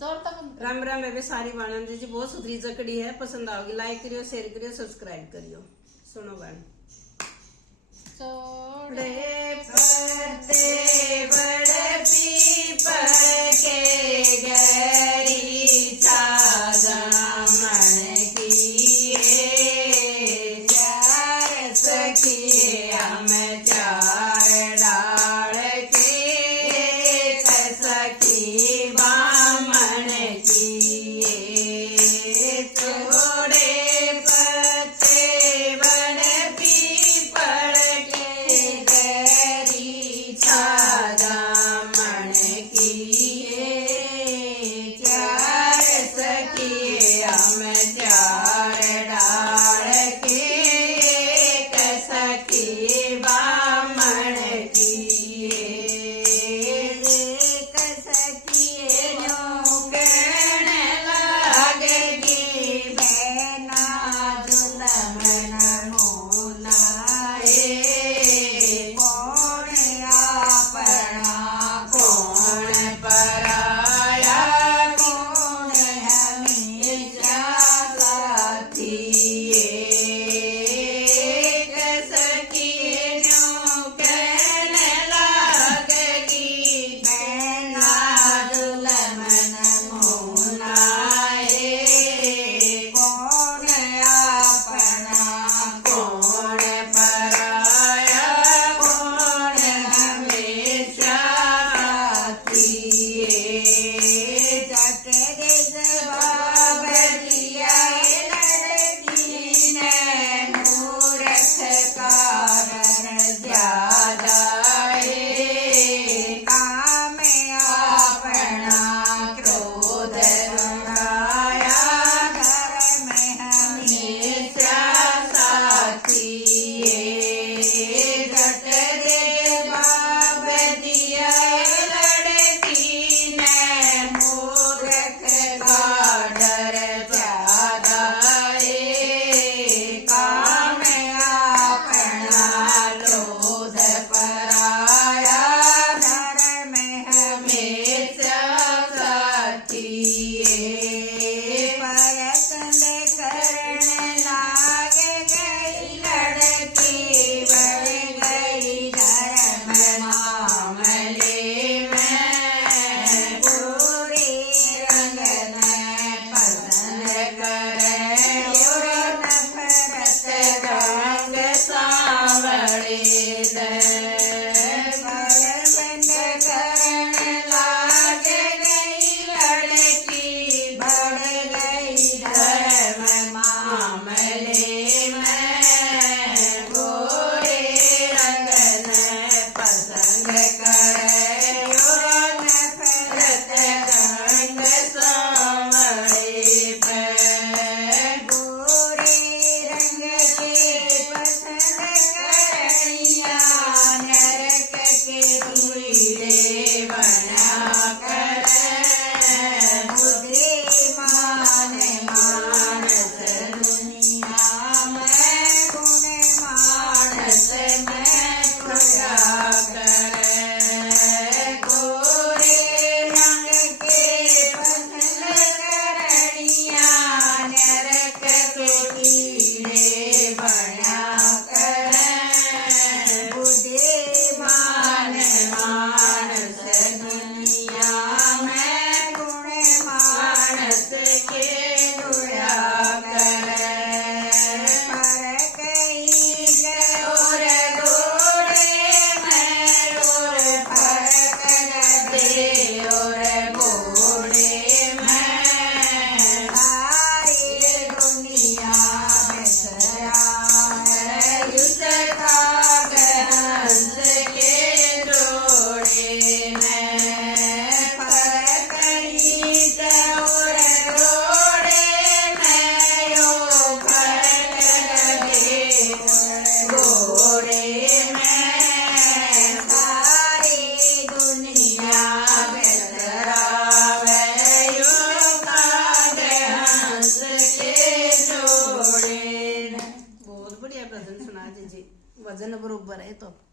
राम राम बेबे सारी बाणन जी बहुत सुथरी चकड़ी है, पसंद आओगी। लाइक करियो, शेयर करियो, सब्सक्राइब करियो। सुनो गान। छोड़े पत्ते बड़े पीपल के गरी दामन की चार सखी हम चार डाल के सखी बामन की छोड़े पत्ते बड़े पीपल के गरी दामन की चार सखी हम चार डाल के सखी बामन की वजन बरोबर आहे तो।